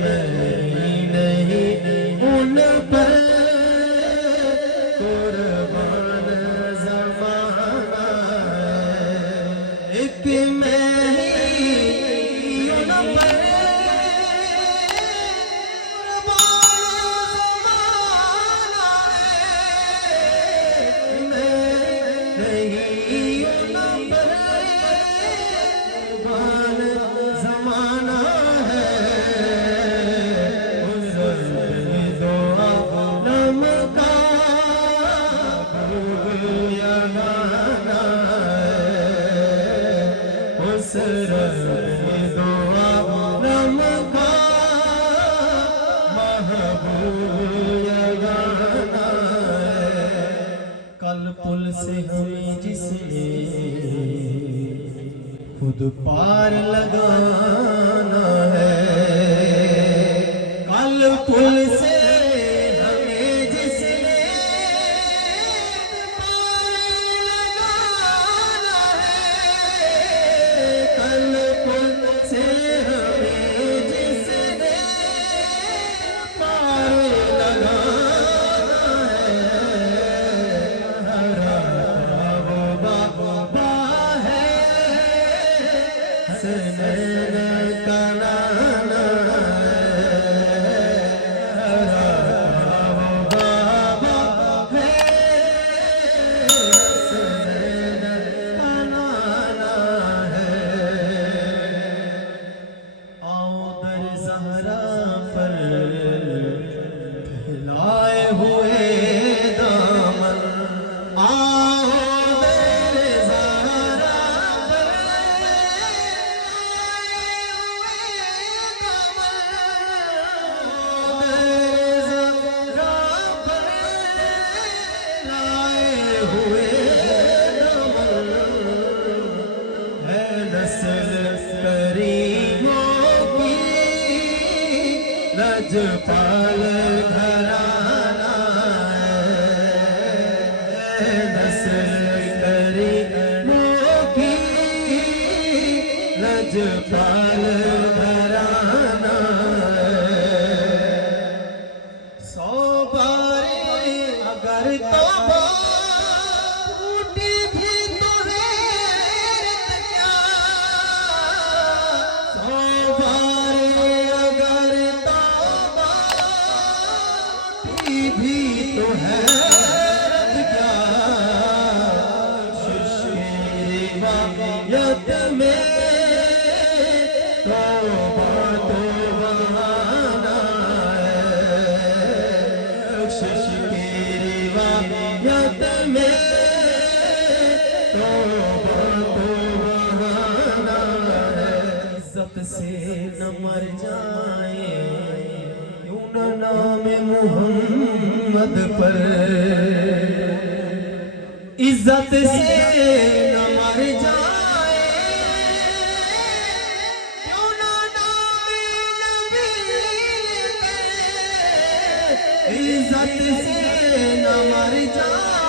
मैं नहीं उन पर कुर्बान ज़माना है। एक मैं ही उन पर कल पुल से हमें जिसने खुद पार लगाना है। कल पुल से हमें जिसने पार लगाना है। कल पुल से हमें जिसने पार लगाना लजपाल घराना है। नस्ल करीमों की लजपाल घराना है। 100 बार अगर तौबा टूटी भी तो हैरत क्या। 100 बार अगर भी तो हैरत क्या। शिष्यत में तौबा तो बहाना है। शिष्यत में तौबा तो बहाना है। इज्जत से न मर जाए नाम मोहम्मद पर। इज्जत से न मर जाए क्यों ना नाम नबी पर। इज्जत से न मर जाए